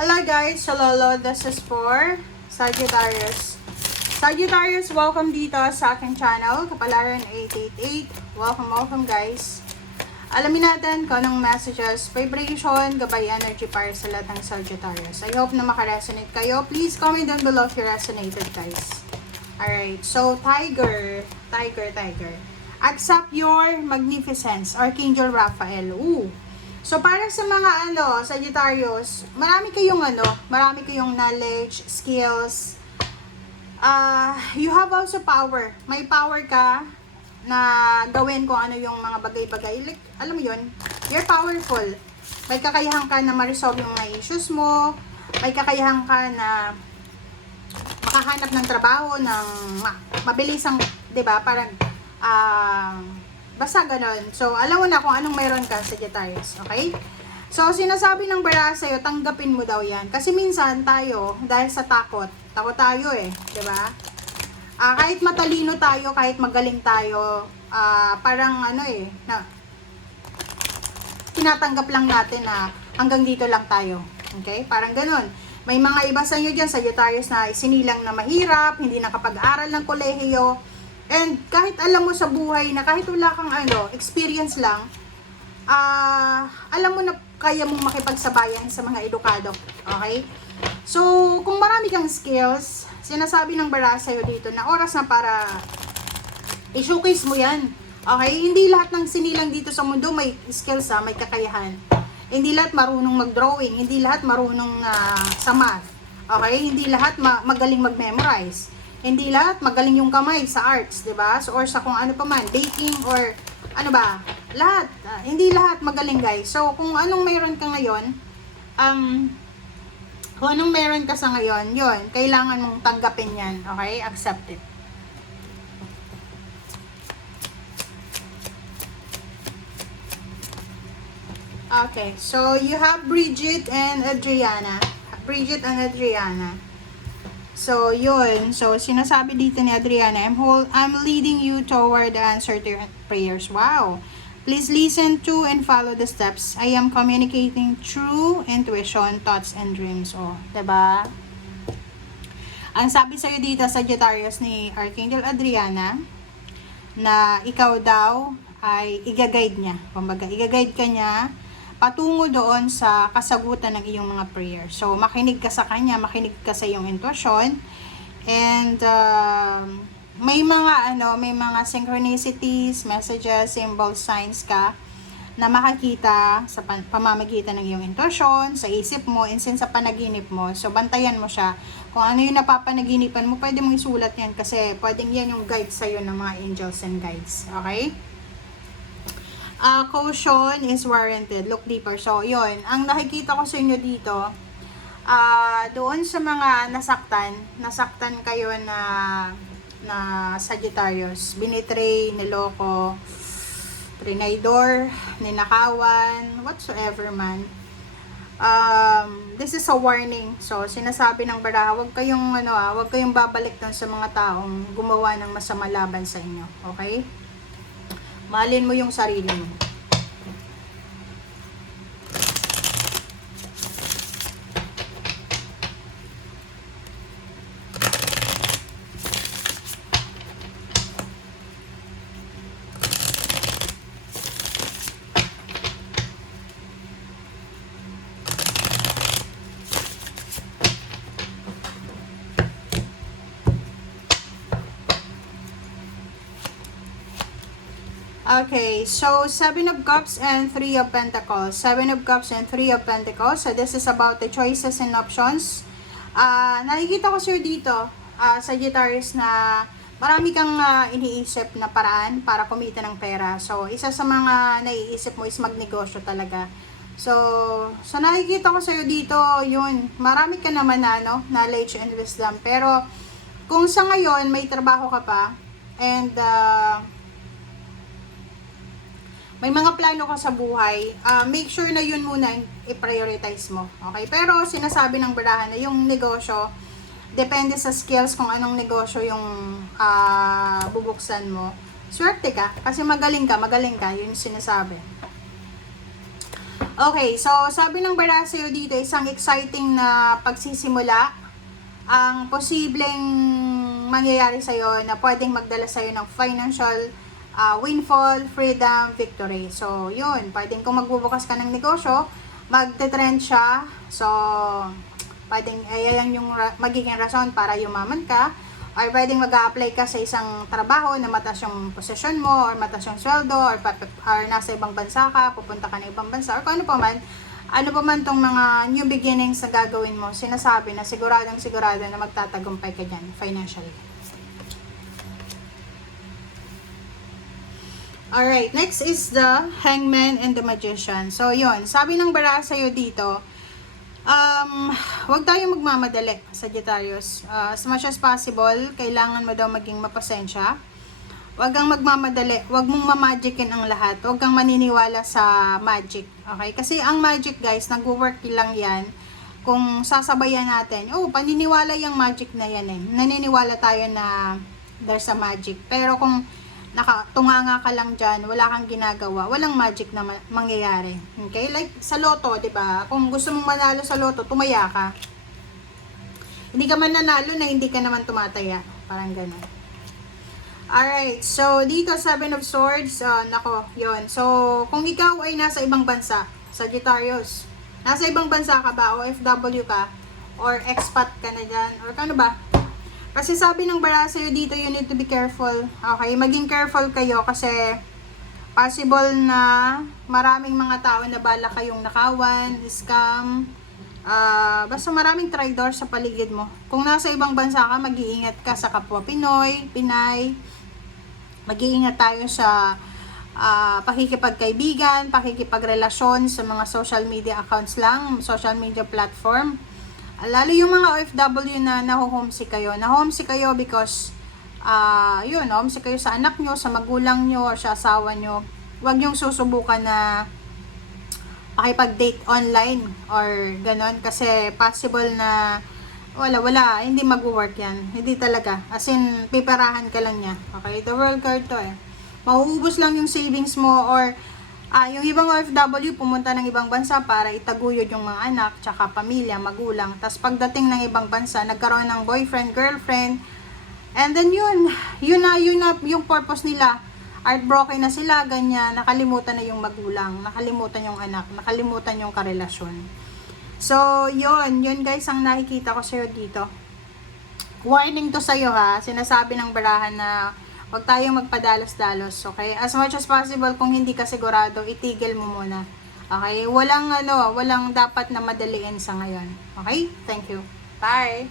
Hello guys, Shalolo. This is for Sagittarius. Sagittarius, welcome dito sa aking channel, Kapalaran 888. Welcome guys. Alamin natin kung anong messages, vibration, gabay energy para sa lahat ng Sagittarius. I hope na makaresonate kayo. Please comment down below if you resonated guys. Alright, so Tiger. Accept your magnificence, Archangel Raphael. So, para sa mga Sagittarius, marami kayong knowledge, skills. You have also power. May power ka na gawin kung ano yung mga bagay-bagay. Like, alam mo yun, you're powerful. May kakayahan ka na ma-resolve yung mga issues mo. May kakayahan ka na makahanap ng trabaho ng mabilisang, 'di ba? Parang basta ganun. So, alam mo na kung anong meron ka, Sagittarius. Okay? So, sinasabi ng bara sa'yo, tanggapin mo daw yan. Kasi minsan tayo, dahil sa takot tayo diba? Kahit matalino tayo, kahit magaling tayo, parang tinatanggap lang natin na hanggang dito lang tayo. Okay? Parang ganun. May mga iba sa inyo dyan, Sagittarius, na isinilang na mahirap, hindi nakapag-aral ng kolehiyo. And kahit alam mo sa buhay na kahit wala kang experience lang, alam mo na kaya mong makipagsabayan sa mga edukado. Okay? So, kung marami kang skills, sinasabi ng bara sa'yo dito na oras na para i-showcase mo yan. Okay? Hindi lahat ng sinilang dito sa mundo may skills, may kakayahan. Hindi lahat marunong mag-drawing, hindi lahat marunong sa math. Okay? Hindi lahat magaling mag-memorize. Hindi lahat magaling yung kamay sa arts, 'di ba? So, or sa kung ano pa man, baking or ano ba? Lahat. Hindi lahat magaling, guys. So, kung anong meron ka ngayon, kung anong meron ka sa ngayon, 'yon, kailangan mong tanggapin 'yan, okay? Accept it. Okay, so you have Bridget and Adriana. So, yun. So, sinasabi dito ni Adriana, I'm leading you toward the answer to your prayers. Wow. Please listen to and follow the steps. I am communicating true intuition, thoughts, and dreams. Diba? Ang sabi sa'yo dito, Sagittarius, ni Archangel Adriana, na ikaw daw ay i-guide niya. Kumbaga, i-guide ka niya patungo doon sa kasagutan ng iyong mga prayer. So, makinig ka sa kanya, makinig ka sa iyong intuition. And, may mga synchronicities, messages, symbols, signs ka na makakita sa pamamagitan ng iyong intuition, sa isip mo, and sa panaginip mo. So, bantayan mo siya. Kung ano yung napapanaginipan mo, pwede mong isulat yan kasi pwedeng yan yung guide sa'yo ng mga angels and guides. Okay? Caution is warranted. Look deeper. So, yun. Ang nakikita ko sa inyo dito, doon sa mga nasaktan kayo na Sagittarius, binitray, niloko, trinaydor, ninakawan, whatsoever man. This is a warning. So, sinasabi ng baraha, wag kayong babalik doon sa mga taong gumawa ng masama laban sa inyo. Okay? Mahalin mo yung sarili mo. Okay, so 7 of Cups and 3 of Pentacles. 7 of Cups and 3 of Pentacles. So this is about the choices and options. Nakikita ko sir dito, Sagittarius, na marami kang iniisip na paraan para kumita ng pera. So, isa sa mga naiisip mo is magnegosyo talaga. So nakikita ko sa'yo dito, yun, marami ka naman knowledge and wisdom. Pero, kung sa ngayon, may trabaho ka pa, and may mga plano ka sa buhay, make sure na yun muna i-prioritize mo. Okay? Pero sinasabi ng barahan na yung negosyo, depende sa skills kung anong negosyo yung bubuksan mo. Swerte ka, kasi magaling ka, yun yung sinasabi. Okay, so sabi ng bara sa'yo dito, isang exciting na pagsisimula ang posibleng mangyayari sa'yo na pwedeng magdala sa'yo ng financial windfall, freedom, victory. So, yun, pwedeng kung magbubukas ka ng negosyo, magte-trend siya. So, pwedeng, ayan yung magiging rason para yumaman ka. Or pwedeng mag-a-apply ka sa isang trabaho na mataas yung posisyon mo, or mataas yung sweldo, or nasa ibang bansa ka, pupunta ka na ibang bansa, or kung ano pa man tong mga new beginnings na gagawin mo, sinasabi na siguradong sigurado na magtatagumpay ka dyan financially. Alright, next is the Hangman and the Magician. So, yun, sabi ng bara sa'yo dito, huwag tayong magmamadali, Sagittarius. As much as possible, kailangan mo daw maging mapasensya. Huwag kang magmamadali, huwag mong mamagicin ang lahat, huwag kang maniniwala sa magic. Okay? Kasi ang magic, guys, nag-work lang yan kung sasabayan natin. Paniniwala yung magic na yan eh. Naniniwala tayo na there's a magic. Pero kung nakatunganga ka lang dyan, wala kang ginagawa, walang magic na mangyayari. Okay? Like sa loto, di ba? Kung gusto mong manalo sa loto, tumaya ka. Hindi ka man nanalo na hindi ka naman tumataya. Parang gano'n. Alright, so dito 7 of Swords, nako, yon. So, kung ikaw ay nasa ibang bansa, Sagittarius, nasa ibang bansa ka ba, OFW ka, or expat ka na dyan, or ano ba? Kasi sabi ng bara sa'yo dito, you need to be careful. Okay, maging careful kayo kasi possible na maraming mga tao na bala kayong nakawan, scam, basta maraming traitor sa paligid mo. Kung nasa ibang bansa ka, mag-iingat ka sa kapwa Pinoy, Pinay. Mag-iingat tayo sa pakikipagkaibigan, pakikipagrelasyon sa mga social media accounts lang, social media platform. Lalo yung mga OFW na naho-homesick kayo. Na-homesick kayo because, homesick kayo sa anak nyo, sa magulang nyo, or sa asawa nyo. Huwag yung susubukan na pakipag-date online or ganon. Kasi possible na wala, hindi mag-work yan. Hindi talaga. As in, piperahan ka lang niya. Okay? The World card to eh. Mauubos lang yung savings mo or yung ibang OFW pumunta ng ibang bansa para itaguyod yung mga anak, tsaka pamilya, magulang. Tapos pagdating ng ibang bansa, nagkaroon ng boyfriend, girlfriend, and then yun na yung purpose nila. Heartbroken na sila, ganyan, nakalimutan na yung magulang, nakalimutan yung anak, nakalimutan yung karelasyon. So, yun guys ang nakikita ko sa'yo dito. Warning to sa'yo ha, sinasabi ng barahan na huwag tayong magpadalos-dalos, okay? As much as possible, kung hindi ka sigurado, itigil mo muna. Okay? Walang dapat na madaliin sa ngayon. Okay? Thank you. Bye!